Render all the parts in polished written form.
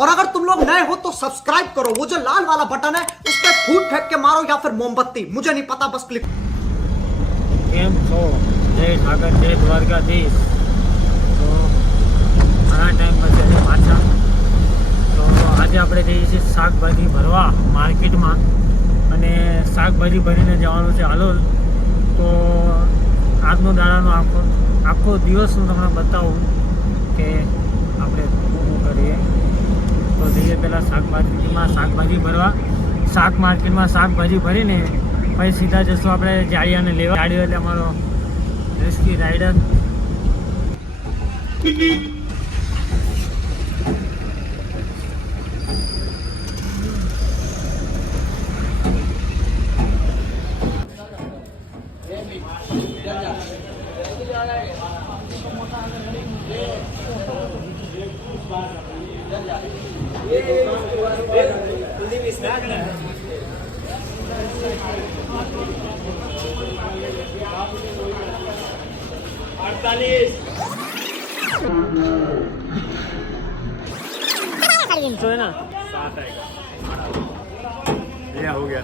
और अगर तुम लोग नए हो तो सब्सक्राइब करो, वो जो लाल वाला बटन है उस पर फूट फेंक के मारो या फिर मोमबत्ती, मुझे नहीं पता, बस क्लिक। કેમ છો? જય ઠાકર, જય દ્વારકાધીશ। તો ઘણા ટાઈમ પછી આજે પાછા તો આજે આપણે જઈએ છીએ શાકભાજી ભરવા માર્કેટમાં અને શાકભાજી ભરીને જવાનું છે હાલોલ। તો આજનો દાડાનો આખો દિવસ હું તમને બતાવું કે આપણે શું કરીએ। તો જઈએ પહેલાં શાકભાજીમાં શાકભાજી ભરવા, શાક માર્કેટમાં શાકભાજી ભરીને પછી સીધા જશું આપણે જાડિયાને લેવા। જાડિયો એટલે અમારો રેસ્ક્યુ રાઇડર। तो है ना 7 आएगा, ये हो गया।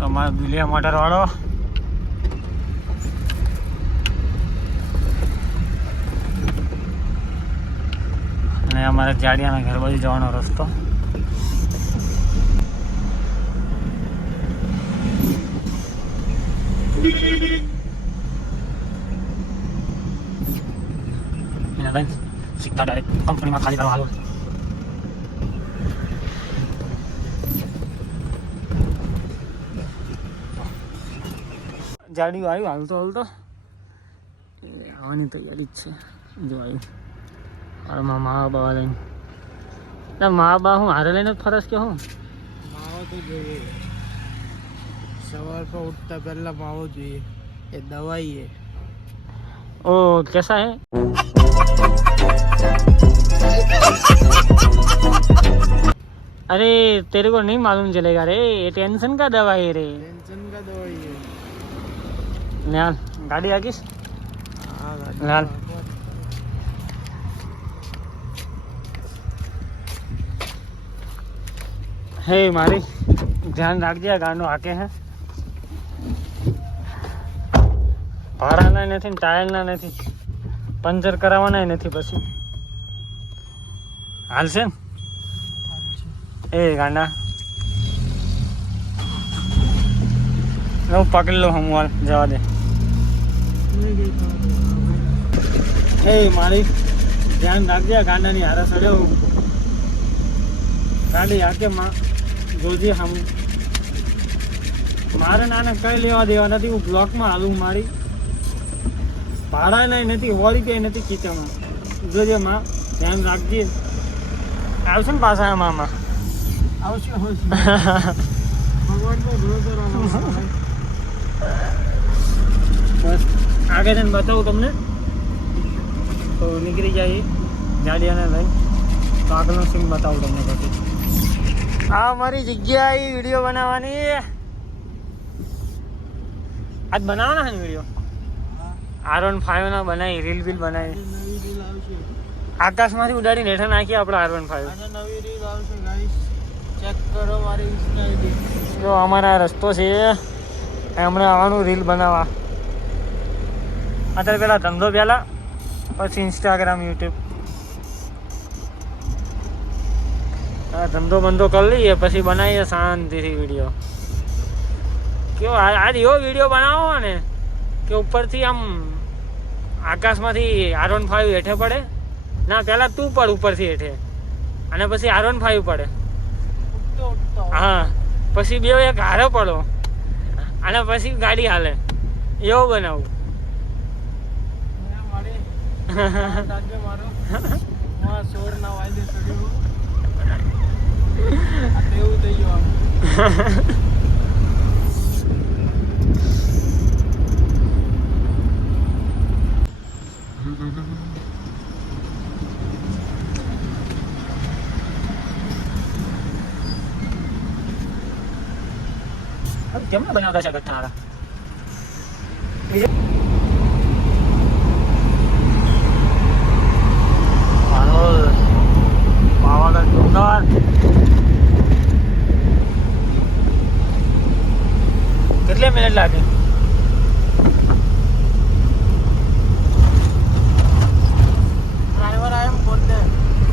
हमारा दुलिया मोटर वालों અને અમારે જાડિયાના ઘર બાજુ જવાનો રસ્તો। સીધા ડાયરેક્ટ કંપનીમાં ખાલી કરવા હાલો। જાડિયું આવ્યું હાલતો આવવાની તૈયારી જ છે। જો આવ્યું મારા મા બાવા લઈને। મા બા હું હારે લઈને ફરસ કે હું માવો તો જોઈએ, સવાર પર ઉઠતા પહેલા માવો જોઈએ, એ દવાઈ है। ओ कैसा है? अरे तेरे को नहीं मालूम चलेगा रे, ये टेंशन का दवा है रे। टेंशन का दवाई है। न्याल गाड़ी आकीस हाँ न्याल हे मारी ध्यान રાખજે, ગાંડો હાકે હે, ભાડાના નથી ને ટાયરના નથી, પંચર કરાવવાના નથી, પછી હાલશે ને? એ ગાંડા હું પકડી લો, હું હાલ જવા દે। એ મારી ધ્યાન રાખજે, ગાંડાની હારે સડ્યો ગાડી હાકે માં જોજે। હમ મારે નાને કઈ લેવા દેવા નથી, હું બ્લોકમાં હાલું, મારી ભાડા નહીં નથી, હોળી કઈ નથી ખીચામાં, જોજે માં, ધ્યાન રાખજે। આવશે ને પાછા મામા આવશે ભગવાન પર ભરોસો રાખો। બસ આગળ જઈને બતાવું તમને। તો નીકળી જાય ગાડીઓને લઈ, તો આગળનો સીન બતાવું તમને પછી। આ અમારી જગ્યા આવી વિડીયો બનાવવાની। આજ બનાવવાના છે ને વિડીયો? R15 ના બનાવી, રીલ બીલ બનાવી, નવી રીલ આવશે, આકાશમાંથી ઉડાડીને હેઠા નાખીએ આપણે R15। આજે નવી રીલ આવશે ગાઈસ, ચેક કરો મારી ઇન્સ્ટા આઈડી। જો અમારા રસ્તો છે, હમણાં આવવાનું રીલ બનાવવા। અત્યારે પહેલાં ધંધો પહેલાં, પછી ઇન્સ્ટાગ્રામ, યુટ્યુબ, ધંધો બંધો કરી લઈએ પછી બનાવીએ શાંતિથી વિડીયો। કેવો આજ એવો વિડીયો બનાવો ને કે ઉપરથી આમ આકાશમાંથી R15 હેઠે પડે, ના પહેલાં તું પડ ઉપરથી હેઠે, અને પછી R15 પડે। તો હા પછી બે એક હારે પડો અને પછી ગાડી હાલે એવું બનાવું મારી રાજ્ય મારો સોર ના વાયદે ચડ્યું આ તેવું થઈ ગયું કેમ બનાવતા છે ગઠ્ઠા પાવાગઢ ડુંગર કેટલી મિનિટ લાગે ડ્રાઈવર આયમ પોતે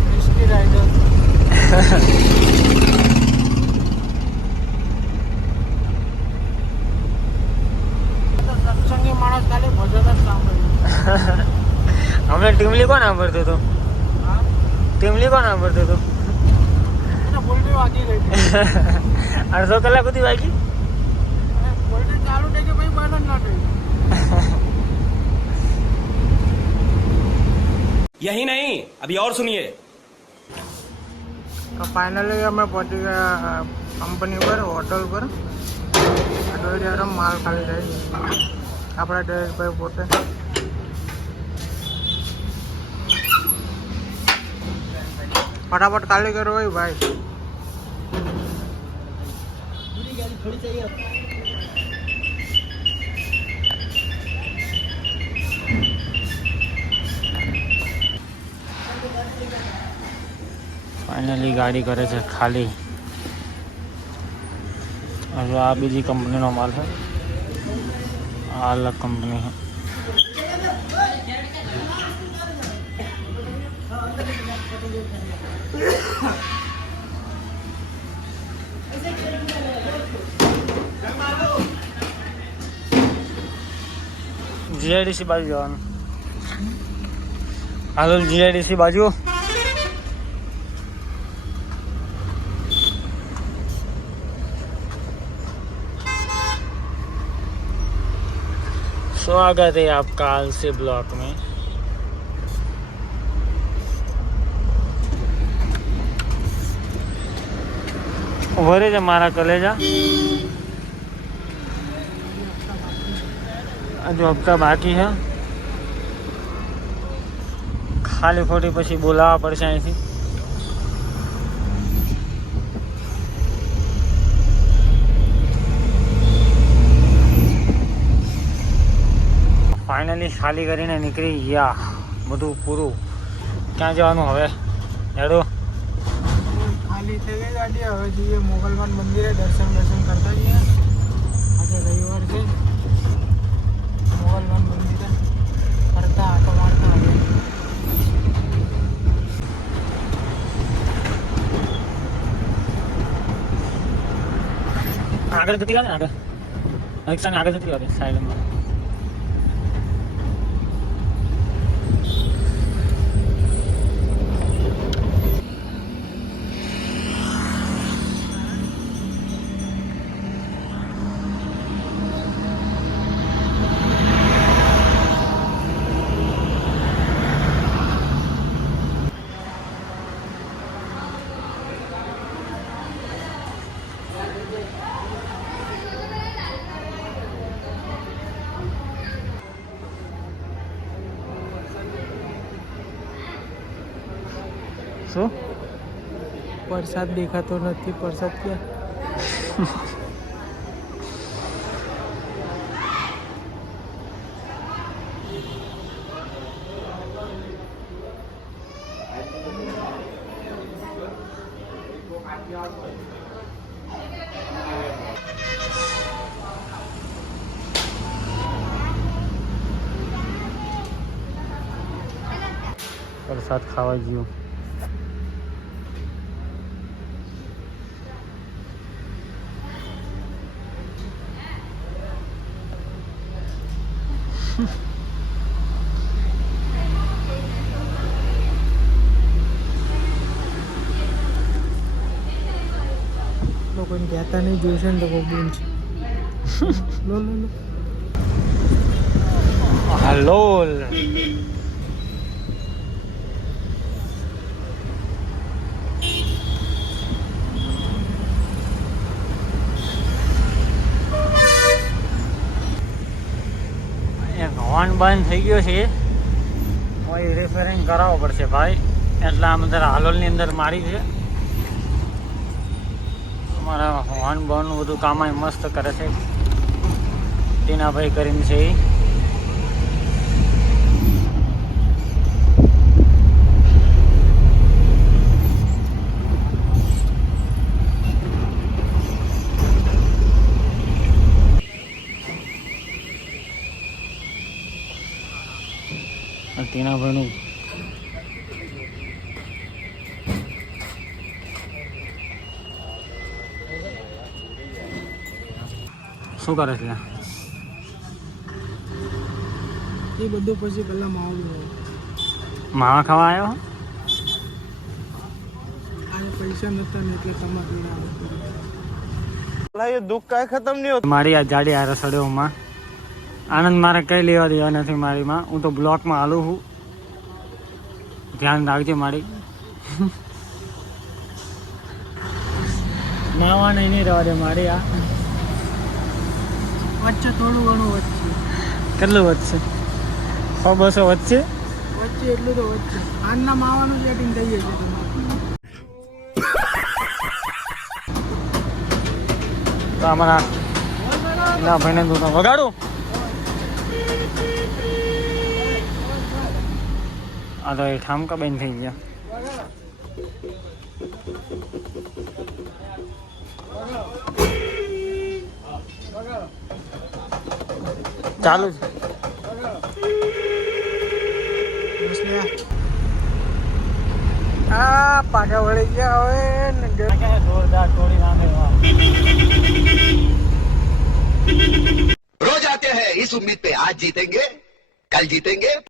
રિસ્કી રાઈડર સત્સંગી માણસ ખાલી ભજન જ સાંભળ્યું હમણાં ટીમલી કોણ સાંભળતું હતું હા ટીમલી કોણ સાંભળતું હતું એને બોલડી વાગી ગઈ અડધો કલાક સુધી વાગી બોલડી ચાલુ થઈ કે ભાઈ બંધ ના થઈ यही नहीं अभी और सुनिए તો ફાઇનલી અમે પહોંચી ગયા કંપની પર હોટલ પર અઠવાડિયાનો માલ ખાલી જાય આપણા જયેશભાઈ પોતે ફટાફટ ખાલી કરો હોય ભાઈ ફાઇનલી ગાડી કરે છે ખાલી હવે આ બીજી કંપનીનો માલ છે આ અલગ કંપની છે જીઆઈડીસી બાજુ જવાનું હાલો જીઆઈડીસી બાજુ स्वागत है आपका आलसी ब्लॉक में भरे जा मारा कलेजा जो हफ्ता बाकी है खाली खोटी પછી બોલાવવા પડશે અહીંથી ફાઇનલી ખાલી કરીને નીકળી ગયા બધું પૂરું ક્યાં જવાનું હવે હેડો ખાલી થઈ ગઈ ગાડી હવે જઈએ મોગલમાન મંદિરે દર્શન કરતા જઈએ આજે રવિવાર છે મોગલમાન મંદિરે ફરતા આટો મારતા હવે આગળ જતી રહે ને આગળ રિક્ષાને આગળ જતી રહે સાઈડમાં શું પ્રસાદ દેખાતો નથી પ્રસાદ ક્યાં પ્રસાદ ખાવા ગયો કોઈ કહેતા નહીં, જોઈશે ને તો કોઈ બોલ છે. લો લો લો. હલોલ હોર્ન બંધ થઈ ગયો છે, કોઈ રિપેરિંગ કરાવવો પડશે ભાઈ. એટલે આમ અંદર હાલોલની અંદર મારી છે. અમારા હોર્ન બોર્નનું બધું કામ અહીં મસ્ત કરે છે. ટીનાભાઈ કરીને છે એ. ટીનાભાઈનું શું કરે છે? એ બધું પછી પહેલાં માવું જોઈએ. માવા ખાવા આવ્યો? આ પૈસા નહોતા ને એટલે કમાતું ના આવતું. ये दुख का खत्म नहीं होता. મારી આ જાડી આ રસોડ્યોમાં આનંદ મારે કઈ લેવા દેવા નથી મારીમાં. હું તો બ્લોકમાં હાલું છું, ધ્યાન રાખજે મારી. માવા નહીં રહેવા દે મારી. આ વચ્ચે થોડું ઘણું વચ્ચે કેટલું વધશે? 100-200 વધશે? વચ્ચે એટલું તો વચ્ચે. આજના માવાનું સેટિંગ થઈ જશે તમારું. તો અમારા ના ભાઈને તું તો વગાડું. આ તો એ ઠામકા બેન થઈ ગયા. ચાલુ છે. આ પાકા વળી ગયા હવે ને જોરદાર તોડી નાખે. रोज आते हैं इस उम्मीद पे आज जीतेंगे कल जीतेंगे